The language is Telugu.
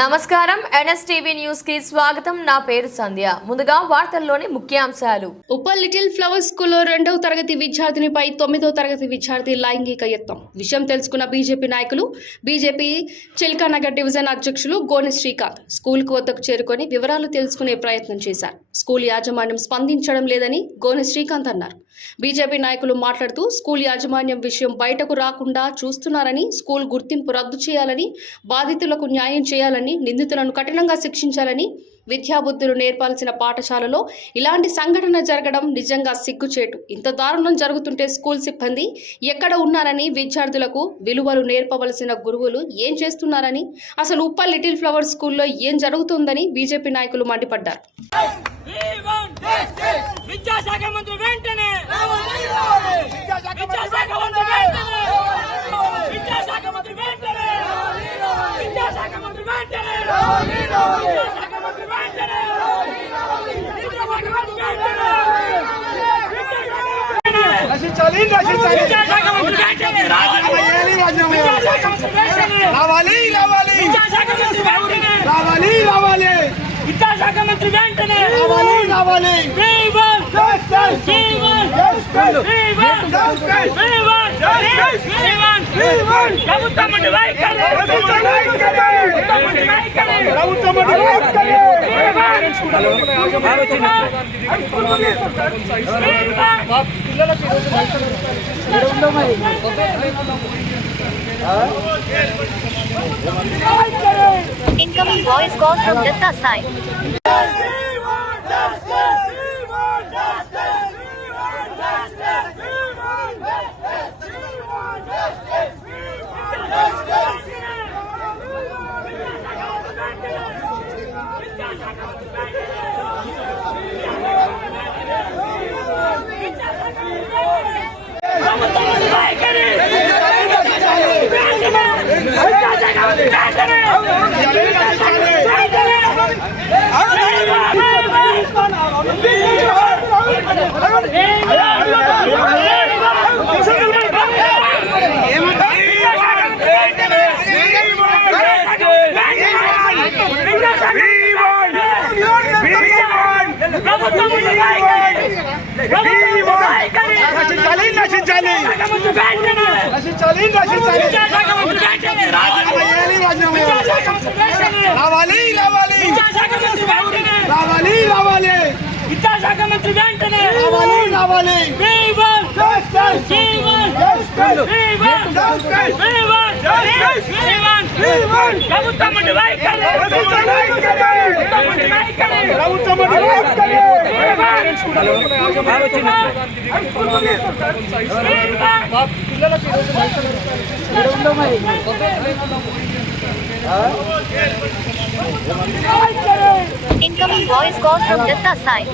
నమస్కారం ఎన్ఎస్టీవీ న్యూస్ కి స్వాగతం. నా పేరు సంధ్య. ముందుగా వార్తల్లోని ముఖ్యాంశాలు. ఉప్పల్ లిటిల్ ఫ్లవర్ స్కూల్లో 2వ తరగతి విద్యార్థినిపై 9వ తరగతి విద్యార్థి లైంగిక యత్నం విషయం తెలుసుకున్న బీజేపీ నాయకులు, బీజేపీ చిల్కానగర్ డివిజన్ అధ్యక్షులు గోని శ్రీకాంత్ స్కూల్కు వద్దకు చేరుకొని వివరాలు తెలుసుకునే ప్రయత్నం చేశారు. స్కూల్ యాజమాన్యం స్పందించడం లేదని గోని శ్రీకాంత్ అన్నారు. బీజేపీ నాయకులు మాట్లాడుతూ స్కూల్ యాజమాన్యం విషయం బయటకు రాకుండా చూస్తున్నారని, స్కూల్ గుర్తింపు రద్దు చేయాలని, బాధితులకు న్యాయం చేయాలని, నిందితులను కఠినంగా శిక్షించాలని, విద్యాబుద్ధులు నేర్పాల్సిన పాఠశాలలో ఇలాంటి సంఘటన జరగడం నిజంగా సిగ్గుచేటు. ఇంత దారుణం జరుగుతుంటే స్కూల్ సిబ్బంది ఎక్కడ ఉన్నారని, విద్యార్థులకు విలువలు నేర్పవలసిన గురువులు ఏం చేస్తున్నారని, అసలు ఉప్పల్ లిటిల్ ఫ్లవర్ స్కూల్లో ఏం జరుగుతుందని బీజేపీ నాయకులు మండిపడ్డారు. విద్యాశాఖ మంత్రి వెంటనే విద్యాశాఖ మంత్రి వెంటనే Incoming voice call from Datta side. విద్యాశాఖ మంత్రి వెంటనే Incoming voice call from Datta side.